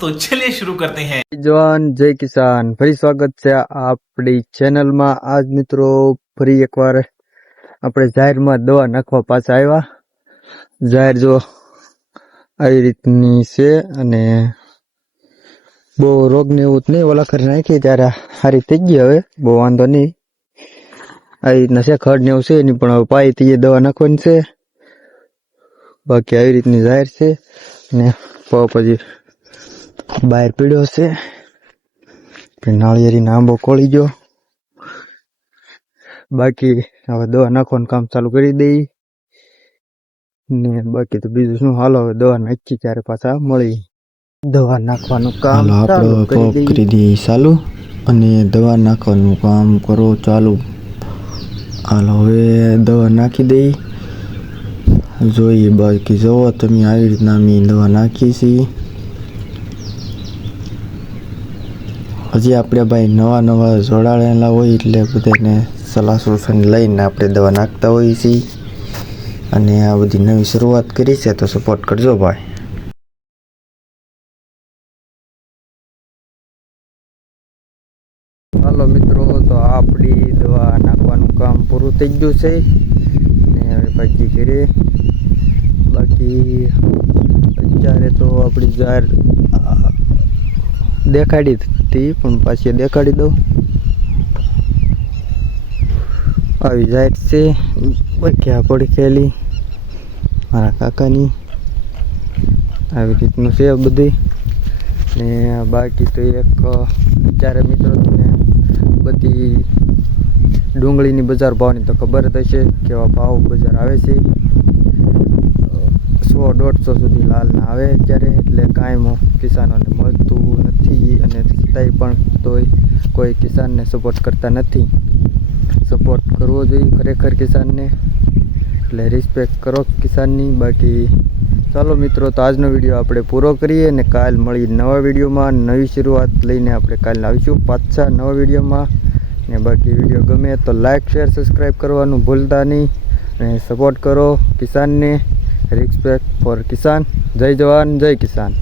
तो चलिए शुरू करते हैं। जवान जय किसान फरी स्वागत है आपणी चेनल में। आज मित्रों फरी एक बार अपने जाहिर में दवा नाखवा पाछा आव्या। जाहिर जो आई रीतनी छे अने बहु रोग ने एवं नहीं ओला कर नाखी त्यारे हारी थई गई। हवे बहु वांधो नहीं आ रीतना छे खड ने एवं छे नहीं पण पाई थी दवा नाखवानी छे। बाकी आई रीतनी जाहिर छे ने पछी बाहर पीड़्यो से नाळिયેરી आंबो कोळी गयो। बाकी हवे दवा नाखवानुं काम चालू करी दई ने बाकी तो बीजું શું हालो हवे दवा नाखी त्यारे पाछा मळी। दवा नाखवानुं काम चालू करी दई चालू अने दवा नाखवानुं काम करो चालू। हालो हवे दवा नाखी दई जोईए। बाकी जोवो तमे आई रीतना अमे दवा नाखी छे। हजी आपणे भाई नवा नवा जोड़ाड़ेला होय एटले बधाने सलाह सूचन लईने आपणे दवा नाखता होईए छीए अने आ बधी नवी शरूआत करी छे तो सपोर्ट करजो भाई। हेलो मित्रों, तो आपणी दवा नाखवानुं काम पूरुं थई गयुं छे ने हवे भागी घरे। बाकी अत्यारे तो आपणी जाहिर देखाड़ी थी पण पाછી देखाड़ी दो। આવી જાહેર છે બક્યા પડી ખેલી મારા કાકાની આવી રીતનું છે બધી ને બાકી તો એક અત્યારે મિત્રો તમને બધી ડુંગળીની બજાર ભાવની તો ખબર જ હશે કેવા ભાવ બજાર આવે છે। 100-150 સુધી લાલના આવે અત્યારે એટલે કાંઈ કિસાનોને મળતું નથી અને છતાંય પણ તોય કોઈ કિસાનને સપોર્ટ કરતા નથી। सपोर्ट करवो जोईए खरेखर किसान ने એટલે रिस्पेक्ट करो किसान नी। बाकी चलो मित्रों, तो आजनो विडियो आपणे पूरो करीए ने काल मळी नवा विडियो में नवी शुरुआत लईने आपणे काल आवीशुं पाछा नवा विडियो में ने। बाकी विडियो गमे तो लाइक शेर सब्सक्राइब करवानुं भूलता नहीं ने सपोर्ट करो किसान ने। रिस्पेक्ट फॉर किसान। जय जवान जय किसान।